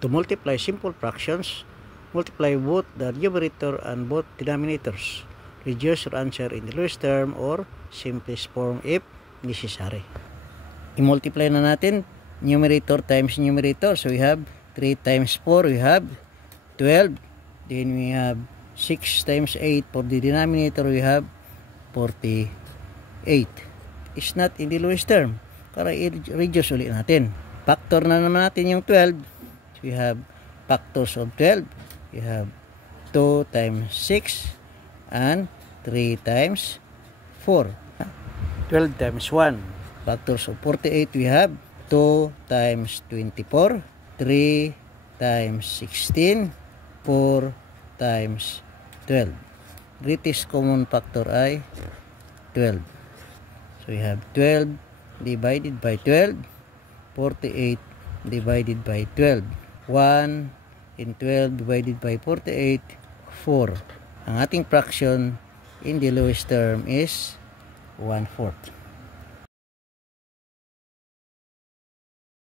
To multiply simple fractions, multiply both the numerator and both denominators. Reduce your answer in the lowest term or simplest form if necessary. I-multiply na natin numerator times numerator. So we have 3 times 4, we have 12. Then we have 6 times 8 for the denominator, we have 48. It's not in the lowest term. Kaya i-reduce ulit natin. Factor na naman natin yung 12. We have factors of 12. We have 2 times 6 and 3 times 4. 12 times 1. Factors of 48, we have 2 times 24, 3 times 16, 4 times 12. Greatest common factor ay 12. So we have 12 divided by 12, 48 divided by 12. 1 in 12 divided by 48, 4. Ang ating fraction in the lowest term is 1/4.